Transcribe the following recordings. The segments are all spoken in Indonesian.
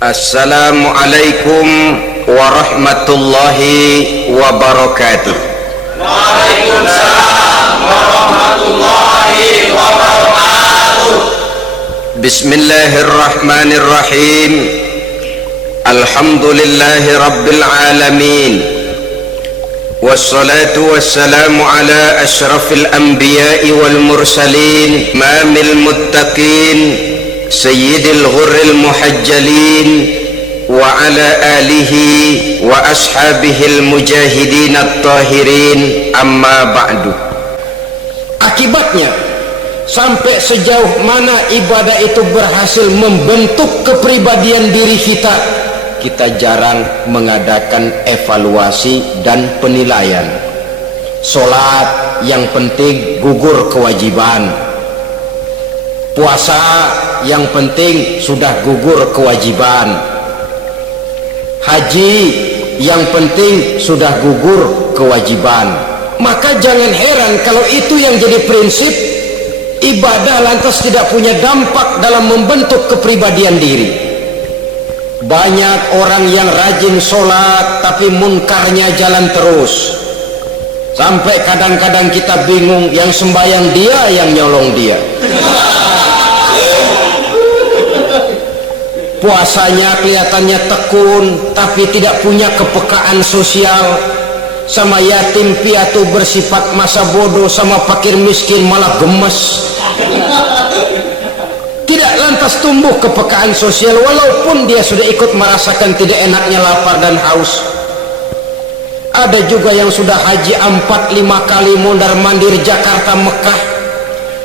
Assalamualaikum warahmatullahi wabarakatuh. Waalaikumsalam warahmatullahi wabarakatuh. Bismillahirrahmanirrahim. Alhamdulillahi rabbil alamin. Wassalatu wassalamu ala ashrafil anbiya'i wal mursalin, imamil muttaqin, sayyidil ghurril muhajjalin, wa ala alihi wa ashabihil mujahidin at-tahirin, amma ba'du. Akibatnya, sampai sejauh mana ibadah itu berhasil membentuk kepribadian diri kita, kita jarang mengadakan evaluasi dan penilaian. Sholat yang penting gugur kewajiban, puasa yang penting sudah gugur kewajiban, haji yang penting sudah gugur kewajiban. Maka jangan heran kalau itu yang jadi prinsip, ibadah lantas tidak punya dampak dalam membentuk kepribadian diri. Banyak orang yang rajin sholat tapi munkarnya jalan terus, sampai kadang-kadang kita bingung, yang sembahyang dia, yang nyolong dia. Puasanya kelihatannya tekun tapi tidak punya kepekaan sosial, sama yatim piatu bersifat masa bodoh, sama fakir miskin malah gemes. Tidak lantas tumbuh kepekaan sosial walaupun dia sudah ikut merasakan tidak enaknya lapar dan haus. Ada juga yang sudah haji 4-5 kali mondar-mandir Jakarta Mekah,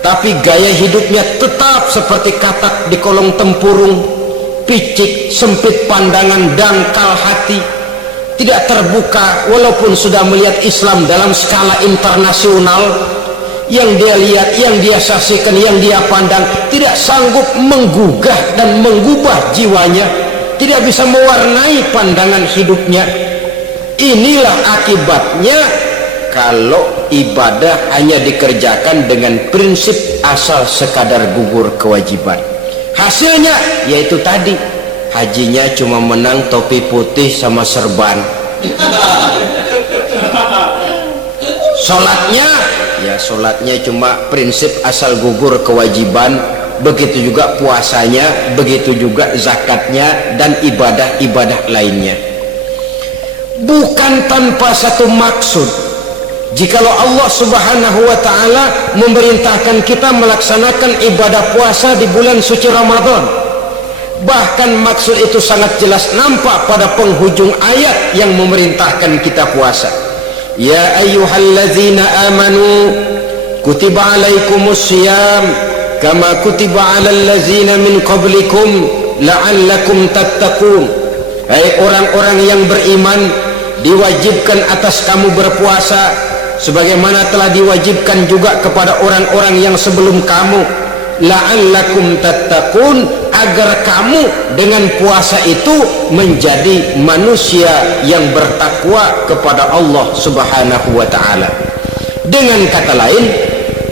tapi gaya hidupnya tetap seperti katak di kolong tempurung, picik, sempit pandangan, dangkal hati, tidak terbuka walaupun sudah melihat Islam dalam skala internasional. Yang dia lihat, yang dia saksikan, yang dia pandang tidak sanggup menggugah dan mengubah jiwanya, tidak bisa mewarnai pandangan hidupnya. Inilah akibatnya kalau ibadah hanya dikerjakan dengan prinsip asal sekadar gugur kewajiban. Hasilnya yaitu tadi, hajinya cuma menang topi putih sama serban. Sholatnya cuma prinsip asal gugur kewajiban, begitu juga puasanya, begitu juga zakatnya dan ibadah-ibadah lainnya. Bukan tanpa satu maksud, jikalau Allah subhanahu wa ta'ala memerintahkan kita melaksanakan ibadah puasa di bulan suci Ramadan, bahkan maksud itu sangat jelas nampak pada penghujung ayat yang memerintahkan kita puasa. Ya ayyuhallazina amanu kutiba alaikumus syiyam kama kutiba alal ladzina min qablikum la'allakum tattaqun. Hai orang-orang yang beriman, diwajibkan atas kamu berpuasa sebagaimana telah diwajibkan juga kepada orang-orang yang sebelum kamu, la'allakum tattaqun, agar kamu dengan puasa itu menjadi manusia yang bertakwa kepada Allah subhanahu wa ta'ala. Dengan kata lain,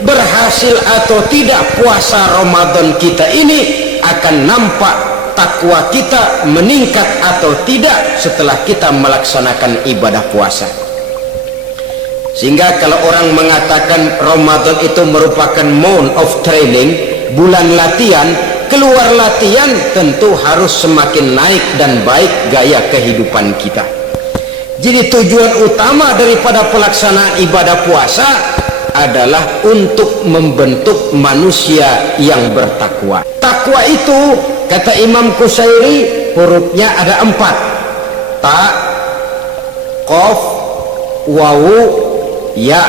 berhasil atau tidak puasa Ramadan kita ini akan nampak takwa kita meningkat atau tidak setelah kita melaksanakan ibadah puasa. Sehingga kalau orang mengatakan Ramadan itu merupakan month of training, bulan latihan, keluar latihan tentu harus semakin naik dan baik gaya kehidupan kita. Jadi tujuan utama daripada pelaksanaan ibadah puasa adalah untuk membentuk manusia yang bertakwa. Takwa itu, kata Imam Qusairi, hurufnya ada 4: ta, qaf, wawu, ya.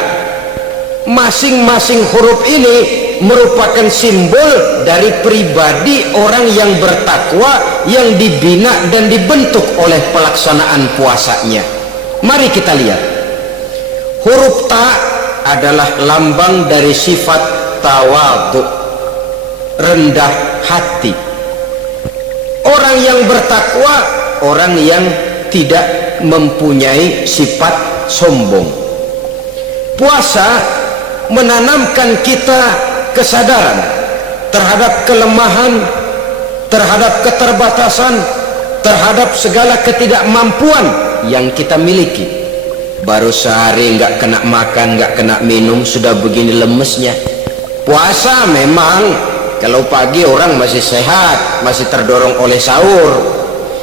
Masing-masing huruf ini merupakan simbol dari pribadi orang yang bertakwa, yang dibina dan dibentuk oleh pelaksanaan puasanya. Mari kita lihat. Huruf ta adalah lambang dari sifat tawadhu, rendah hati. Orang yang bertakwa, orang yang tidak mempunyai sifat sombong. Puasa menanamkan kita kesadaran terhadap kelemahan, terhadap keterbatasan, terhadap segala ketidakmampuan yang kita miliki. Baru sehari nggak kena makan, nggak kena minum, sudah begini lemesnya. Puasa memang kalau pagi orang masih sehat, masih terdorong oleh sahur,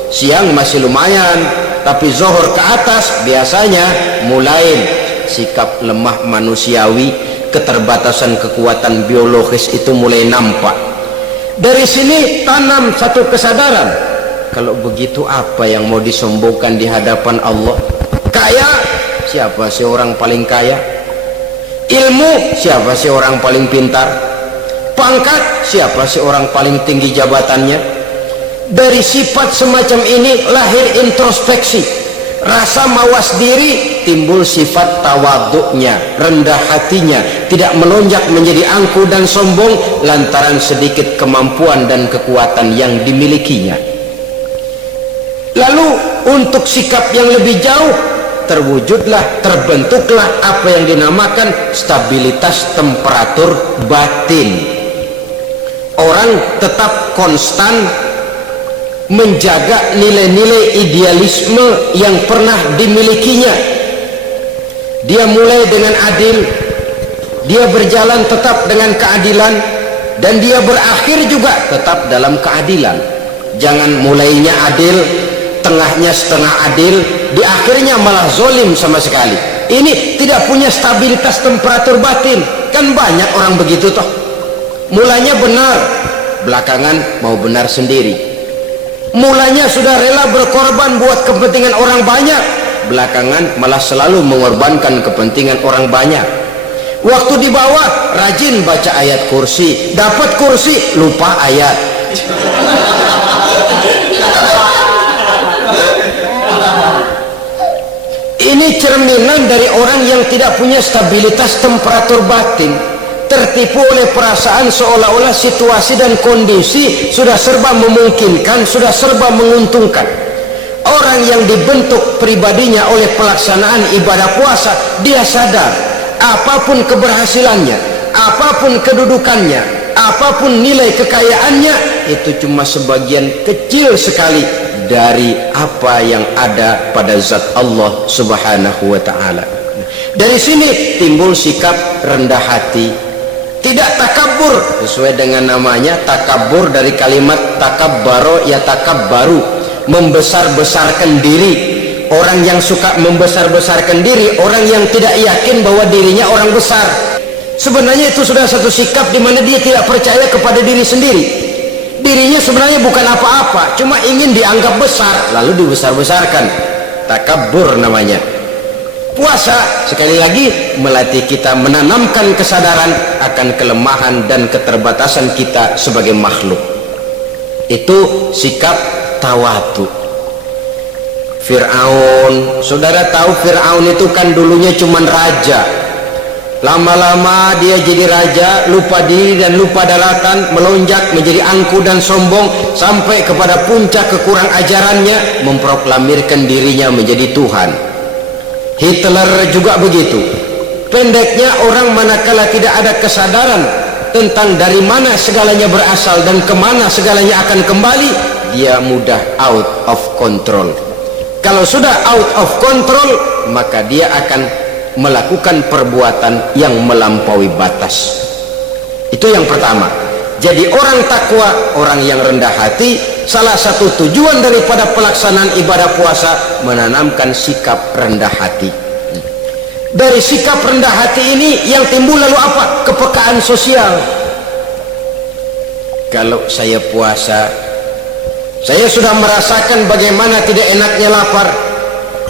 siang masih lumayan, tapi zuhur ke atas biasanya mulai sikap lemah manusiawi, keterbatasan kekuatan biologis itu mulai nampak. Dari sini tanam satu kesadaran, kalau begitu apa yang mau disombongkan di hadapan Allah? Kaya, siapa sih orang paling kaya? Ilmu, siapa sih orang paling pintar? Pangkat, siapa sih orang paling tinggi jabatannya? Dari sifat semacam ini lahir introspeksi, rasa mawas diri, timbul sifat tawaduknya, rendah hatinya, tidak melonjak menjadi angkuh dan sombong lantaran sedikit kemampuan dan kekuatan yang dimilikinya. Lalu untuk sikap yang lebih jauh, terbentuklah apa yang dinamakan stabilitas temperatur batin. Orang tetap konstan menjaga nilai-nilai idealisme yang pernah dimilikinya. Dia mulai dengan adil, dia berjalan tetap dengan keadilan, dan dia berakhir juga tetap dalam keadilan. Jangan mulainya adil, tengahnya setengah adil, di akhirnya malah zolim sama sekali. Ini tidak punya stabilitas temperatur batin. Kan banyak orang begitu toh. Mulanya benar, belakangan mau benar sendiri. Mulanya sudah rela berkorban buat kepentingan orang banyak, belakangan malah selalu mengorbankan kepentingan orang banyak. Waktu di bawah rajin baca ayat kursi, dapat kursi lupa ayat. Ini cerminan dari orang yang tidak punya stabilitas temperatur batin, tertipu oleh perasaan seolah-olah situasi dan kondisi sudah serba memungkinkan, sudah serba menguntungkan. Orang yang dibentuk pribadinya oleh pelaksanaan ibadah puasa, dia sadar apapun keberhasilannya, apapun kedudukannya, apapun nilai kekayaannya, itu cuma sebagian kecil sekali dari apa yang ada pada zat Allah Subhanahu wa ta'ala. Dari sini timbul sikap rendah hati, tidak takabur sesuai dengan namanya. Takabur dari kalimat takabbaro ya takabbaru, membesar-besarkan diri. Orang yang suka membesar-besarkan diri, orang yang tidak yakin bahwa dirinya orang besar. Sebenarnya itu sudah satu sikap di mana dia tidak percaya kepada diri sendiri. Dirinya sebenarnya bukan apa-apa, cuma ingin dianggap besar, lalu dibesar-besarkan. Takabbur namanya. Puasa sekali lagi melatih kita menanamkan kesadaran akan kelemahan dan keterbatasan kita sebagai makhluk. Itu sikap tawadu. Fir'aun, saudara tahu Fir'aun itu kan dulunya cuman raja. Lama-lama dia jadi raja, lupa diri dan lupa daratan, melonjak menjadi angkuh dan sombong sampai kepada puncak kekurang ajarannya, memproklamirkan dirinya menjadi Tuhan. Hitler juga begitu. Pendeknya, orang manakala tidak ada kesadaran tentang dari mana segalanya berasal dan kemana segalanya akan kembali, dia mudah out of control. Kalau sudah out of control, maka dia akan melakukan perbuatan yang melampaui batas. Itu yang pertama. Jadi orang takwa, orang yang rendah hati, salah satu tujuan daripada pelaksanaan ibadah puasa menanamkan sikap rendah hati. Dari sikap rendah hati ini yang timbul lalu apa? Kepekaan sosial. Kalau saya puasa, saya sudah merasakan bagaimana tidak enaknya lapar.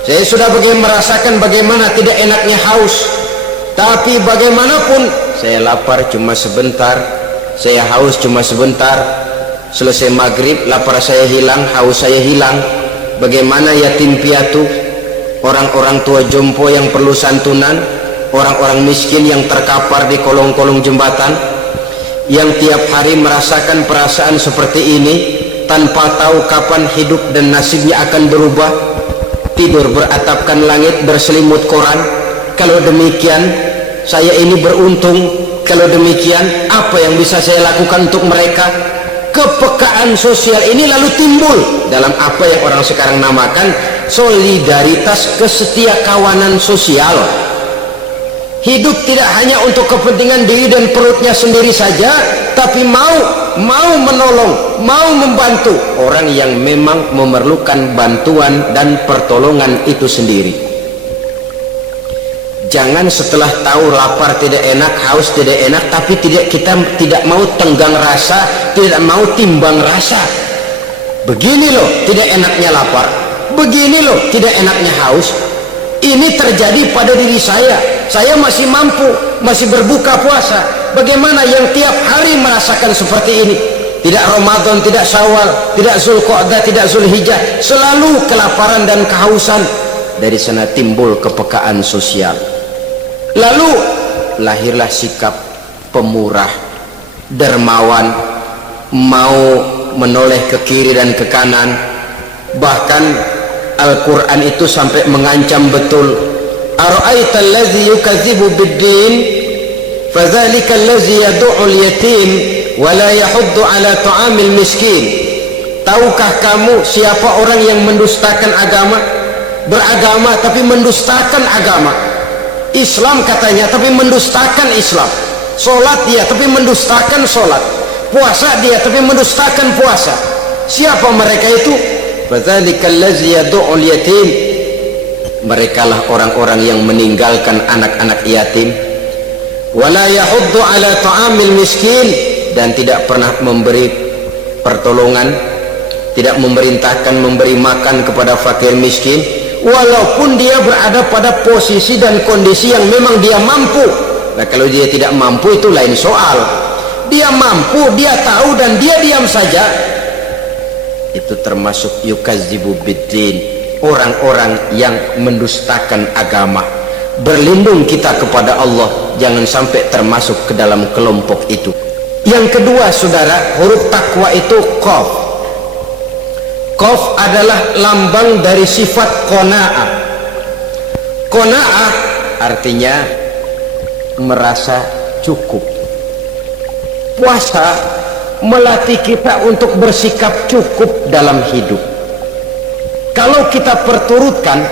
Saya sudah merasakan bagaimana tidak enaknya haus. Tapi bagaimanapun, saya lapar cuma sebentar, saya haus cuma sebentar. Selesai maghrib, lapar saya hilang, haus saya hilang. Bagaimana yatim piatu, orang-orang tua jompo yang perlu santunan, orang-orang miskin yang terkapar di kolong-kolong jembatan, yang tiap hari merasakan perasaan seperti ini tanpa tahu kapan hidup dan nasibnya akan berubah. Tidur beratapkan langit, berselimut koran. Kalau demikian, saya ini beruntung. Kalau demikian, apa yang bisa saya lakukan untuk mereka? kepekaan sosial ini lalu timbul dalam apa yang orang sekarang namakan solidaritas kesetiakawanan sosial. Hidup tidak hanya untuk kepentingan diri dan perutnya sendiri saja, tapi mau menolong, mau membantu orang yang memang memerlukan bantuan dan pertolongan itu sendiri. Jangan setelah tahu lapar tidak enak, haus tidak enak, tapi kita tidak mau tenggang rasa, tidak mau timbang rasa. Begini loh tidak enaknya lapar, begini loh tidak enaknya haus. Ini terjadi pada diri saya masih mampu, masih berbuka puasa. Bagaimana yang tiap hari merasakan seperti ini? Tidak Ramadan, tidak Syawal, tidak Zulqa'dah, tidak Zulhijjah, selalu kelaparan dan kehausan. Dari sana timbul kepekaan sosial. Lalu lahirlah sikap pemurah, dermawan, mau menoleh ke kiri dan ke kanan. Bahkan Al-Quran itu sampai mengancam betul, ara'aita allazi yukadzibu bid-din fadzalika allazi yad'ul yatim wa la yahuddu ala ta'amil miskin. Tahukah kamu siapa orang yang mendustakan agama? Beragama tapi mendustakan agama. Islam katanya tapi mendustakan Islam. Salat dia tapi mendustakan salat. Puasa dia tapi mendustakan puasa. Siapa mereka itu? Fadzalikal ladzi yad'ul yatim. Merekalah orang-orang yang meninggalkan anak-anak yatim. Wala yahuddu ala ta'amil miskin, dan tidak pernah memberi pertolongan, tidak memerintahkan memberi makan kepada fakir miskin, walaupun dia berada pada posisi dan kondisi yang memang dia mampu. Nah, kalau dia tidak mampu itu lain soal. Dia mampu, dia tahu, dan dia diam saja, itu termasuk yukadzibu biddin, orang-orang yang mendustakan agama. Berlindung kita kepada Allah, jangan sampai termasuk ke dalam kelompok itu. Yang kedua saudara, huruf takwa itu qaf. Qaf adalah lambang dari sifat qanaah. Qanaah artinya merasa cukup. Puasa melatih kita untuk bersikap cukup dalam hidup. Kalau kita perturutkan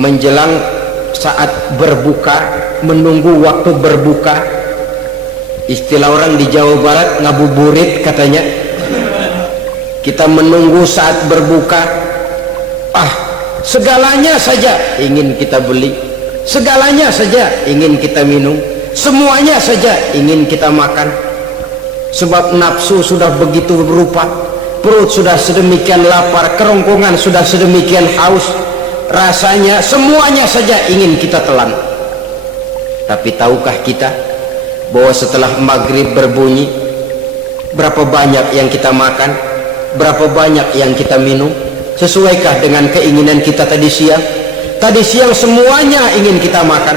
menjelang saat berbuka, menunggu waktu berbuka, istilah orang di Jawa Barat ngabuburit katanya, kita menunggu saat berbuka, segalanya saja ingin kita beli, segalanya saja ingin kita minum, semuanya saja ingin kita makan. Sebab nafsu sudah begitu berupa, perut sudah sedemikian lapar, kerongkongan sudah sedemikian haus, rasanya semuanya saja ingin kita telan. Tapi tahukah kita bahwa setelah maghrib berbunyi, berapa banyak yang kita makan, berapa banyak yang kita minum? Sesuaikah dengan keinginan kita tadi siang? Tadi siang semuanya ingin kita makan,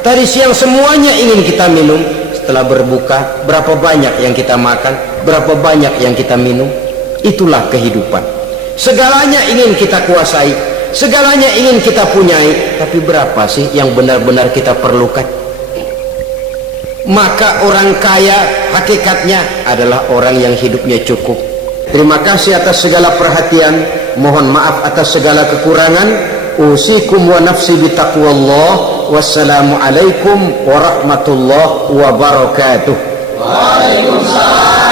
tadi siang semuanya ingin kita minum. Setelah berbuka, berapa banyak yang kita makan, berapa banyak yang kita minum? Itulah kehidupan. Segalanya ingin kita kuasai, segalanya ingin kita punyai, tapi berapa sih yang benar-benar kita perlukan? Maka orang kaya hakikatnya adalah orang yang hidupnya cukup. Terima kasih atas segala perhatian, mohon maaf atas segala kekurangan. Usikum wa nafsi bitaqwallah. Wassalamualaikum warahmatullahi wabarakatuh. Waalaikumsalam.